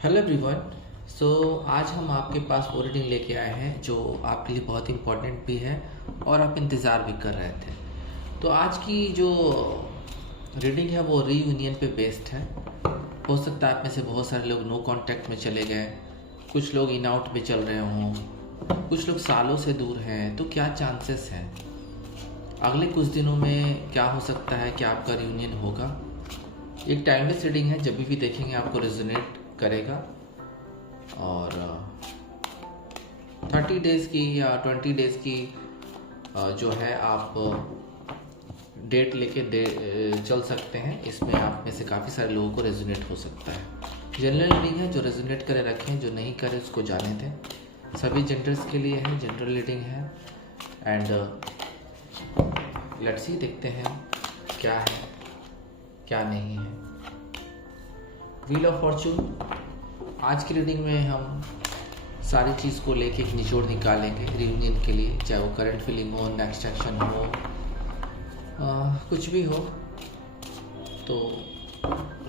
Hello everyone. सो आज हम आपके पास वो रीडिंग लेके आए हैं जो आपके लिए बहुत इम्पोर्टेंट भी है और आप इंतज़ार भी कर रहे थे। तो आज की जो रीडिंग है वो रीयूनियन पे बेस्ड है। हो सकता है आप में से बहुत सारे लोग नो कांटेक्ट में चले गए, कुछ लोग इन आउट में चल रहे हों, कुछ लोग सालों से दूर हैं। तो क्या चांसेस हैं अगले कुछ दिनों में, क्या हो सकता है कि आपका रियूनियन होगा। एक टाइमलेस रीडिंग है, जब भी देखेंगे आपको रेजोनेट करेगा। और 30 डेज़ की या 20 डेज़ की जो है आप डेट लेके चल सकते हैं। इसमें आप में से काफ़ी सारे लोगों को रेजोनेट हो सकता है। जनरल रीडिंग है, जो रेजोनेट करे रखें, जो नहीं करे उसको जाने दें। सभी जेंडर्स के लिए है, जनरल रीडिंग है। एंड लेट्स सी, देखते हैं क्या है क्या नहीं है। व्हील ऑफ फॉर्चून, आज की रीडिंग में हम सारी चीज़ को लेके एक निचोड़ निकालेंगे रियूनियन के लिए, चाहे वो करंट फीलिंग हो, नेक्स्ट एक्शन हो, कुछ भी हो। तो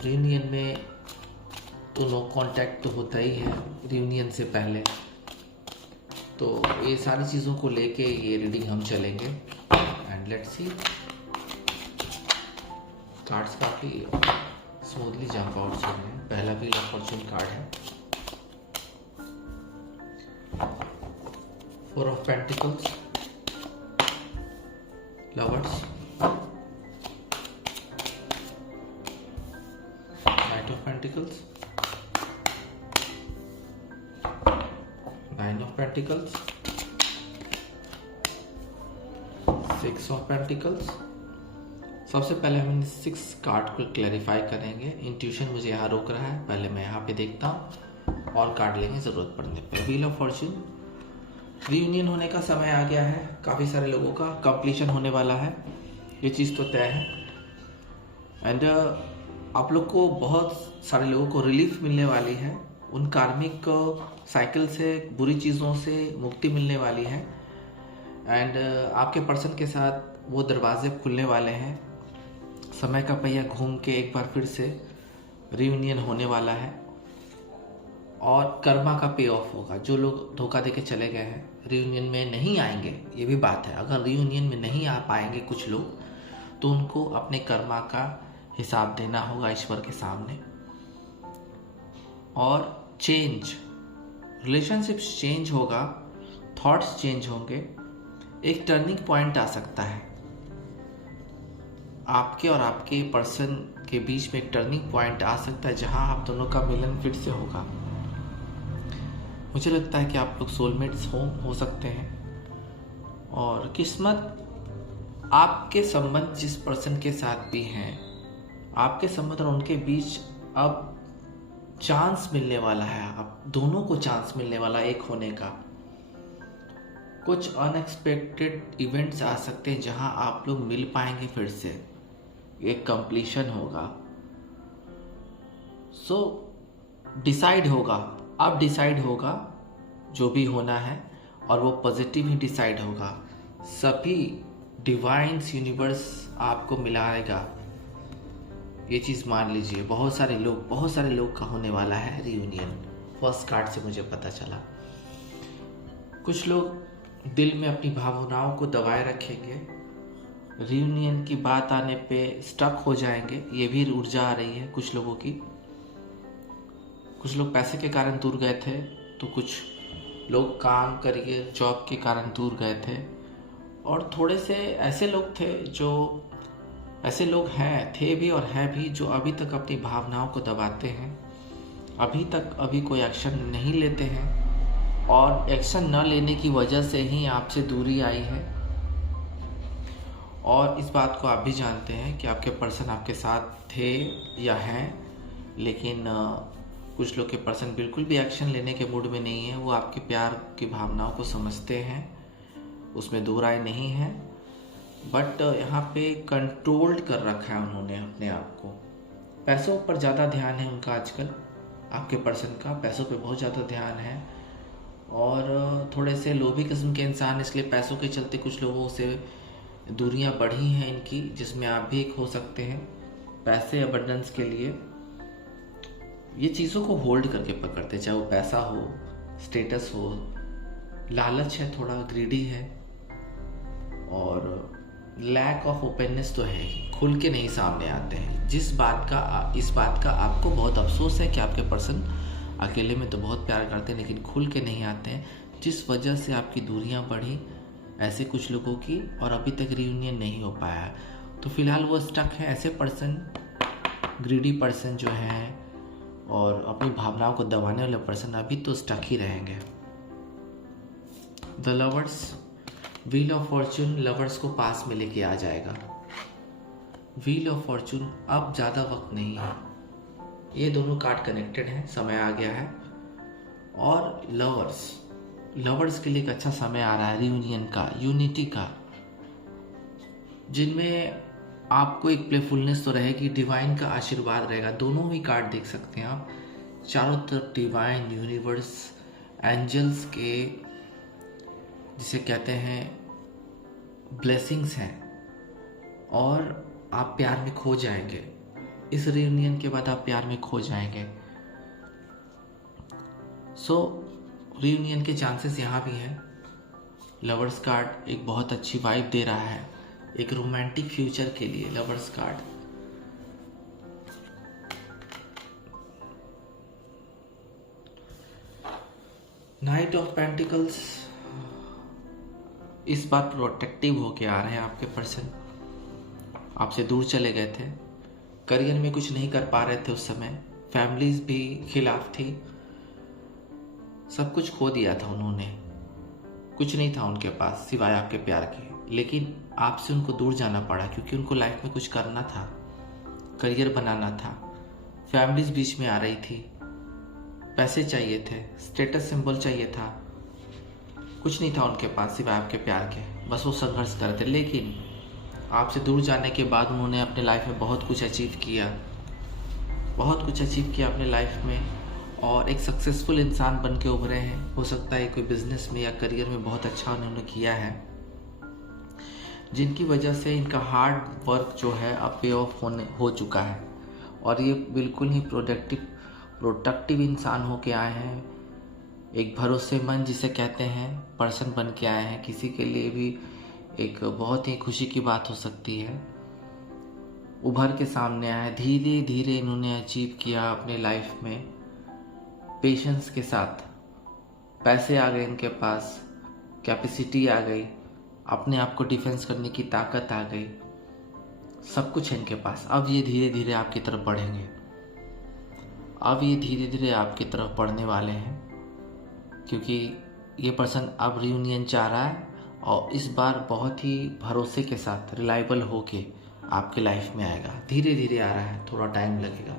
रियूनियन में तो नो कांटेक्ट तो होता ही है रियूनियन से पहले। तो ये सारी चीज़ों को लेके ये रीडिंग हम चलेंगे। एंड लेट्स सी, कार्ड्स काफ़ी स्मूथली जंप आउट हो रहे हैं। पहला व्हील ऑफ फॉर्चून कार्ड है, 4 of pentacles, lovers, night of pentacles, 9 of pentacles, 6 of pentacles. सबसे पहले हम इन 6 कार्ड को क्लैरिफाई करेंगे। इंट्यूशन मुझे यहाँ रोक रहा है, पहले मैं यहाँ पे देखता हूँ और कार्ड लेंगे ज़रूरत पड़ने पे। व्हील ऑफ फॉर्चून, रियूनियन होने का समय आ गया है। काफ़ी सारे लोगों का कंप्लीशन होने वाला है, ये चीज़ तो तय है। एंड आप लोग को, बहुत सारे लोगों को रिलीफ मिलने वाली है। उन कार्मिक साइकिल से, बुरी चीज़ों से मुक्ति मिलने वाली है। एंड आपके पर्सन के साथ वो दरवाजे खुलने वाले हैं। समय का पहिया घूम के एक बार फिर से रियूनियन होने वाला है और कर्मा का पे ऑफ होगा। जो लोग धोखा देके चले गए हैं, रियूनियन में नहीं आएंगे, ये भी बात है। अगर रियूनियन में नहीं आ पाएंगे कुछ लोग, तो उनको अपने कर्मा का हिसाब देना होगा ईश्वर के सामने। और चेंज, रिलेशनशिप्स चेंज होगा, थॉट्स चेंज होंगे। एक टर्निंग पॉइंट आ सकता है आपके और आपके पर्सन के बीच में। एक टर्निंग पॉइंट आ सकता है जहां आप दोनों का मिलन फिर से होगा। मुझे लगता है कि आप लोग सोलमेट्स हो सकते हैं। और किस्मत, आपके संबंध जिस पर्सन के साथ भी हैं, आपके संबंध और उनके बीच अब चांस मिलने वाला है। आप दोनों को चांस मिलने वाला एक होने का। कुछ अनएक्सपेक्टेड इवेंट्स आ सकते हैं जहां आप लोग मिल पाएंगे फिर से, एक कंप्लीशन होगा। सो डिसाइड होगा, अब डिसाइड होगा जो भी होना है, और वो पॉजिटिव ही डिसाइड होगा। सभी डिवाइन्स, यूनिवर्स आपको मिलाएगा, ये चीज़ मान लीजिए। बहुत सारे लोग का होने वाला है रियूनियन। फर्स्ट कार्ड से मुझे पता चला। कुछ लोग दिल में अपनी भावनाओं को दबाए रखेंगे, रियूनियन की बात आने पे स्टक हो जाएंगे, ये भी ऊर्जा आ रही है कुछ लोगों की। कुछ लोग पैसे के कारण दूर गए थे, तो कुछ लोग काम करिए, जॉब के कारण दूर गए थे। और थोड़े से ऐसे लोग थे, जो ऐसे लोग हैं, थे भी और हैं भी, जो अभी तक अपनी भावनाओं को दबाते हैं, अभी कोई एक्शन नहीं लेते हैं, और एक्शन न लेने की वजह से ही आपसे दूरी आई है। और इस बात को आप भी जानते हैं कि आपके पर्सन आपके साथ थे या हैं, लेकिन कुछ लोग के पर्सन बिल्कुल भी एक्शन लेने के मूड में नहीं है। वो आपके प्यार की भावनाओं को समझते हैं, उसमें दो राय नहीं है, बट यहाँ पे कंट्रोल्ड कर रखा है उन्होंने अपने आप को। पैसों पर ज़्यादा ध्यान है उनका आजकल, आपके पर्सन का पैसों पे बहुत ज़्यादा ध्यान है। और थोड़े से लोभी किस्म के इंसान, इसलिए पैसों के चलते कुछ लोगों से दूरियां बढ़ी हैं इनकी, जिसमें आप भी एक हो सकते हैं। पैसे अबंडेंस के लिए ये चीज़ों को होल्ड करके पकड़ते, चाहे वो पैसा हो, स्टेटस हो, लालच है, थोड़ा ग्रीडी है, और लैक ऑफ ओपननेस तो है ही, खुल के नहीं सामने आते हैं। इस बात का आपको बहुत अफसोस है कि आपके पर्सन अकेले में तो बहुत प्यार करते हैं लेकिन खुल के नहीं आते हैं, जिस वजह से आपकी दूरियां बढ़ी ऐसे कुछ लोगों की, और अभी तक रियूनियन नहीं हो पाया है। तो फिलहाल वो स्टक है। ऐसे पर्सन, ग्रीडी पर्सन जो है और अपनी भावनाओं को दबाने वाले पर्सन अभी तो स्टक ही रहेंगे। The lovers, wheel of Fortune lovers को पास में लेके आ जाएगा। व्हील ऑफ फॉर्चून, अब ज़्यादा वक्त नहीं है, ये दोनों कार्ड कनेक्टेड हैं, समय आ गया है। और लवर्स के लिए एक अच्छा समय आ रहा है, रियूनियन का, यूनिटी का, जिनमें आपको एक प्लेफुलनेस तो रहेगी, डिवाइन का आशीर्वाद रहेगा। दोनों ही कार्ड देख सकते हैं आप, चारों तरफ डिवाइन, यूनिवर्स, एंजल्स के जिसे कहते हैं ब्लेसिंग्स हैं, और आप प्यार में खो जाएंगे। इस रियूनियन के बाद आप प्यार में खो जाएंगे। सो रियूनियन के चांसेस यहाँ भी हैं। लवर्स कार्ड एक बहुत अच्छी वाइब दे रहा है, एक रोमांटिक फ्यूचर के लिए lovers card. Night of pentacles, इस बार प्रोटेक्टिव होके आ रहे हैं आपके पर्सन, आपसे दूर चले गए थे, करियर में कुछ नहीं कर पा रहे थे उस समय, फैमिलीज भी खिलाफ थी, सब कुछ खो दिया था उन्होंने, कुछ नहीं था उनके पास सिवाय आपके प्यार के, लेकिन आपसे उनको दूर जाना पड़ा क्योंकि उनको लाइफ में कुछ करना था, करियर बनाना था, फैमिलीज बीच में आ रही थी, पैसे चाहिए थे, स्टेटस सिंबल चाहिए था, कुछ नहीं था उनके पास सिवाय आपके प्यार के, बस वो संघर्ष कर रहे थे। लेकिन आपसे दूर जाने के बाद उन्होंने अपने लाइफ में बहुत कुछ अचीव किया, बहुत कुछ अचीव किया अपने लाइफ में, और एक सक्सेसफुल इंसान बन के उभरे हैं। हो सकता है कोई बिजनेस में या करियर में बहुत अच्छा उन्होंने किया है, जिनकी वजह से इनका हार्ड वर्क जो है अब पे ऑफ हो चुका है, और ये बिल्कुल ही प्रोडक्टिव इंसान होके आए हैं, एक भरोसेमंद जिसे कहते हैं पर्सन बन के आए हैं। किसी के लिए भी एक बहुत ही खुशी की बात हो सकती है, उभर के सामने आए, धीरे धीरे इन्होंने अचीव किया अपने लाइफ में, पेशेंस के साथ, पैसे आ गए इनके पास, कैपेसिटी आ गई, अपने आप को डिफेंस करने की ताकत आ गई, सब कुछ है इनके पास। अब ये धीरे धीरे आपकी तरफ बढ़ेंगे, अब ये धीरे धीरे आपकी तरफ बढ़ने वाले हैं, क्योंकि ये पर्सन अब रियूनियन चाह रहा है, और इस बार बहुत ही भरोसे के साथ रिलायबल होके आपके लाइफ में आएगा। धीरे धीरे आ रहा है, थोड़ा टाइम लगेगा।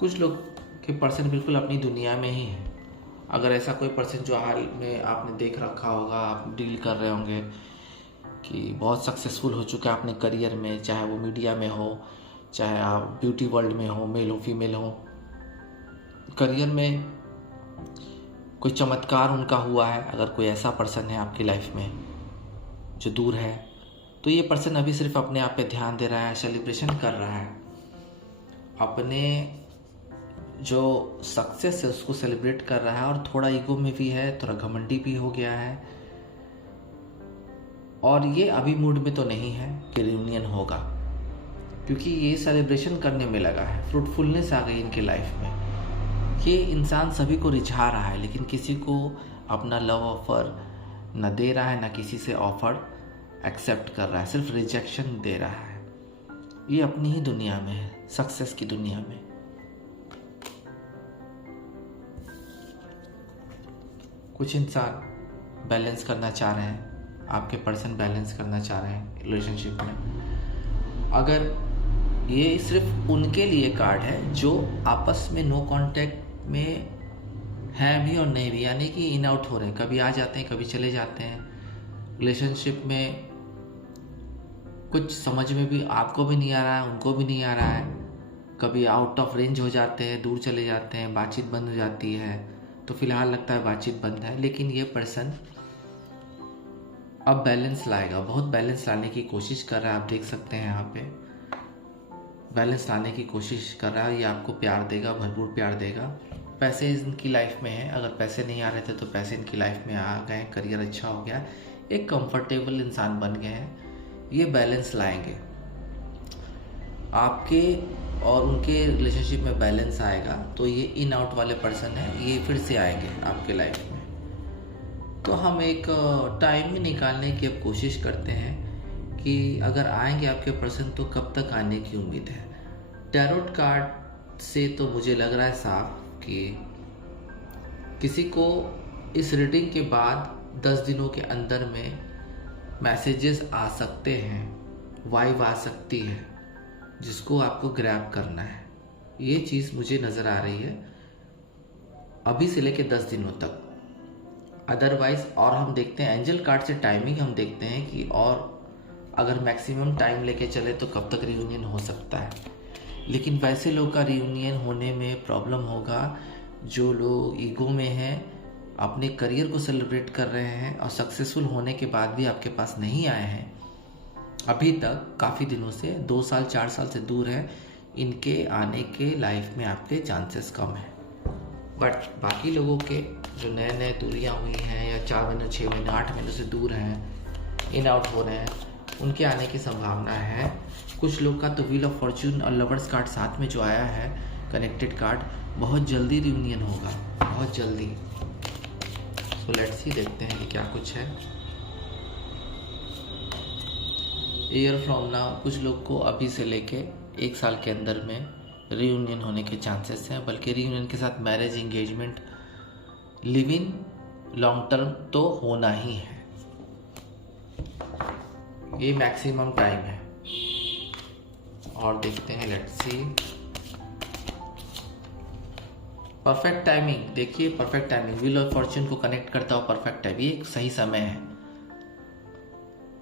कुछ लोग के पर्सन बिल्कुल अपनी दुनिया में ही है। अगर ऐसा कोई पर्सन जो हाल में आपने देख रखा होगा, आप डील कर रहे होंगे कि बहुत सक्सेसफुल हो चुका है अपने करियर में, चाहे वो मीडिया में हो, चाहे आप ब्यूटी वर्ल्ड में हो, मेल हो फीमेल हो, करियर में कोई चमत्कार उनका हुआ है। अगर कोई ऐसा पर्सन है आपकी लाइफ में जो दूर है, तो ये पर्सन अभी सिर्फ अपने आप पे ध्यान दे रहा है, सेलिब्रेशन कर रहा है, अपने जो सक्सेस है उसको सेलिब्रेट कर रहा है, और थोड़ा ईगो में भी है, थोड़ा घमंडी भी हो गया है, और ये अभी मूड में तो नहीं है कि रियूनियन होगा, क्योंकि ये सेलिब्रेशन करने में लगा है, फ्रूटफुलनेस आ गई इनके लाइफ में। ये इंसान सभी को रिझा रहा है, लेकिन किसी को अपना लव ऑफर न दे रहा है, न किसी से ऑफर एक्सेप्ट कर रहा है, सिर्फ रिजेक्शन दे रहा है। ये अपनी ही दुनिया में है, सक्सेस की दुनिया में। कुछ इंसान बैलेंस करना चाह रहे हैं, आपके पर्सन बैलेंस करना चाह रहे हैं रिलेशनशिप में। अगर ये सिर्फ उनके लिए कार्ड है जो आपस में नो कांटेक्ट में हैं भी और नहीं भी, यानी कि इन आउट हो रहे हैं, कभी आ जाते हैं कभी चले जाते हैं। रिलेशनशिप में कुछ समझ में भी आपको भी नहीं आ रहा है, उनको भी नहीं आ रहा है, कभी आउट ऑफ रेंज हो जाते हैं, दूर चले जाते हैं, बातचीत बंद हो जाती है। तो फिलहाल लगता है बातचीत बंद है, लेकिन ये पर्सन अब बैलेंस लाएगा, बहुत बैलेंस लाने की कोशिश कर रहा है। आप देख सकते हैं यहाँ पे बैलेंस लाने की कोशिश कर रहा है, ये आपको प्यार देगा, भरपूर प्यार देगा। पैसे इनकी लाइफ में है, अगर पैसे नहीं आ रहे थे तो पैसे इनकी लाइफ में आ गए, करियर अच्छा हो गया, एक कंफर्टेबल इंसान बन गए हैं, ये बैलेंस लाएंगे। आपके और उनके रिलेशनशिप में बैलेंस आएगा तो ये इन आउट वाले पर्सन है, ये फिर से आएंगे आपके लाइफ में। तो हम एक टाइम निकालने की अब कोशिश करते हैं कि अगर आएंगे आपके पर्सन तो कब तक आने की उम्मीद है। टैरोट कार्ड से तो मुझे लग रहा है साफ कि किसी को इस रीडिंग के बाद 10 दिनों के अंदर में मैसेजेस आ सकते हैं, वाइब आ सकती है, जिसको आपको ग्रैब करना है। ये चीज़ मुझे नज़र आ रही है अभी से लेके 10 दिनों तक। अदरवाइज और हम देखते हैं एंजल कार्ड से टाइमिंग हम देखते हैं कि और अगर मैक्सिमम टाइम लेके चले तो कब तक रियूनियन हो सकता है। लेकिन वैसे लोग का रियूनियन होने में प्रॉब्लम होगा जो लोग ईगो में हैं, अपने करियर को सेलिब्रेट कर रहे हैं और सक्सेसफुल होने के बाद भी आपके पास नहीं आए हैं, अभी तक काफ़ी दिनों से 2 साल 4 साल से दूर हैं, इनके आने के लाइफ में आपके चांसेस कम हैं। बट बाकी लोगों के जो नए नए दूरियां हुई हैं या 4 महीने 6 महीने 8 महीनों से दूर हैं, इन आउट हो रहे हैं, उनके आने की संभावना है। कुछ लोग का तो व्हील ऑफ फॉर्च्यून और लवर्स कार्ड साथ में जो आया है, कनेक्टेड कार्ड, बहुत जल्दी रियूनियन होगा, बहुत जल्दी। सो लेट्स सी, देखते हैं कि क्या कुछ है। ईयर फ्रॉम नाउ कुछ लोग को अभी से लेके 1 साल के अंदर में रियूनियन होने के चांसेस हैं, बल्कि रियूनियन के साथ marriage, engagement, live in, long term तो होना ही है। ये मैक्सिमम टाइम है। और देखते हैं, लेट्स सी, परफेक्ट टाइमिंग। देखिए perfect timing, wheel of Fortune को कनेक्ट करता हो परफेक्ट टाइम, ये एक सही समय है।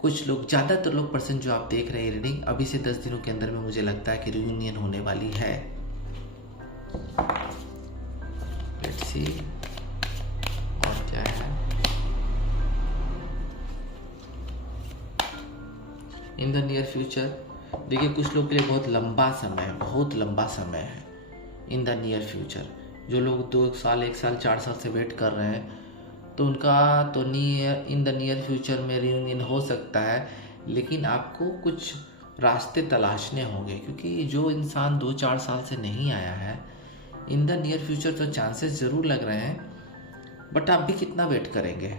कुछ लोग, ज़्यादातर लोग पर्सन जो आप देख रहे हैं रीडिंग, अभी से 10 दिनों के अंदर में मुझे लगता है कि रियूनियन होने वाली है। लेट्स सी और क्या है। इन द नियर फ्यूचर, देखिए कुछ लोग के लिए बहुत लंबा समय है, बहुत लंबा समय है। इन द नियर फ्यूचर जो लोग 2 साल 1 साल 4 साल से वेट कर रहे हैं, तो उनका तो इन द नियर फ्यूचर में रियूनियन हो सकता है, लेकिन आपको कुछ रास्ते तलाशने होंगे, क्योंकि जो इंसान 2-4 साल से नहीं आया है, इन द नियर फ्यूचर तो चांसेस ज़रूर लग रहे हैं, बट आप भी कितना वेट करेंगे,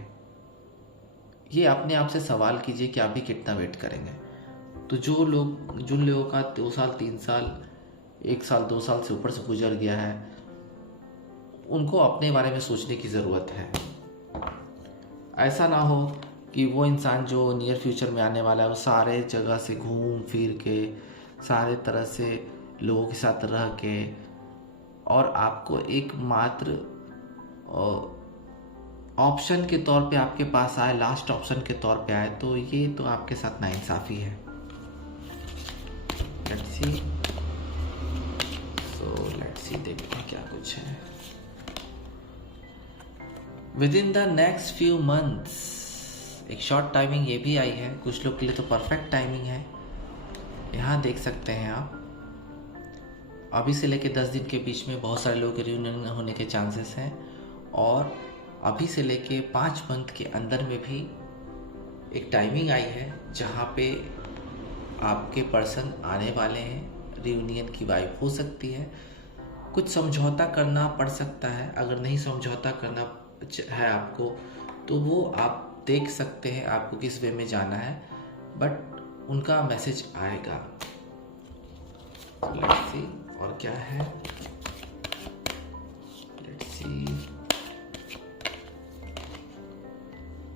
ये अपने आप से सवाल कीजिए कि आप भी कितना वेट करेंगे। तो जिन लोगों का 2 साल 3 साल 1 साल 2 साल से ऊपर से गुजर गया है, उनको अपने बारे में सोचने की ज़रूरत है। ऐसा ना हो कि वो इंसान जो नियर फ्यूचर में आने वाला है वो सारे जगह से घूम फिर के, सारे तरह से लोगों के साथ रह के, और आपको एकमात्र ऑप्शन के तौर पे आपके पास आए, लास्ट ऑप्शन के तौर पे आए, तो ये तो आपके साथ नाइंसाफ़ी है। लेट्स सी, देखते हैं क्या कुछ है। With in the next few months, एक शॉर्ट टाइमिंग ये भी आई है, कुछ लोग के लिए तो परफेक्ट टाइमिंग है। यहाँ देख सकते हैं आप, अभी से लेके 10 दिन के बीच में बहुत सारे लोगों के रियूनियन होने के चांसेस हैं, और अभी से लेके 5 मंथ के अंदर में भी एक टाइमिंग आई है जहाँ पे आपके पर्सन आने वाले हैं, रियूनियन की वाइब हो सकती है। कुछ समझौता करना पड़ सकता है, अगर नहीं समझौता करना है आपको तो वो आप देख सकते हैं आपको किस वे में जाना है, बट उनका मैसेज आएगा। लेट्स सी और क्या है। लेट्स सी,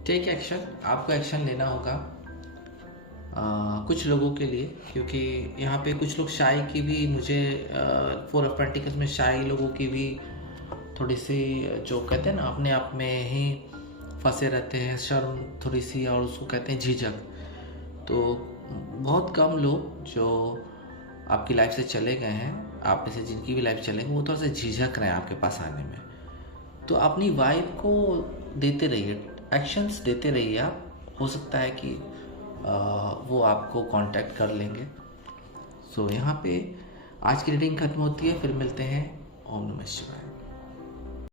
टेक एक्शन, आपको एक्शन लेना होगा कुछ लोगों के लिए, क्योंकि यहाँ पे कुछ लोग शाई की भी, मुझे 4 ऑफ पेंटिकल्स में शाई लोगों की भी थोड़ी सी, जो कहते हैं ना अपने आप में ही फंसे रहते हैं, शर्म थोड़ी सी, और उसको कहते हैं झिझक। तो बहुत कम लोग जो आपकी लाइफ से चले गए हैं, आप में से जिनकी भी लाइफ चलेंगे, वो थोड़ा सा झिझक रहे हैं आपके पास आने में। तो अपनी वाइब को देते रहिए, एक्शंस देते रहिए आप, हो सकता है कि वो आपको कांटेक्ट कर लेंगे। सो यहाँ पे आज की रीडिंग खत्म होती है, फिर मिलते हैं। ओम नमः शिवाय।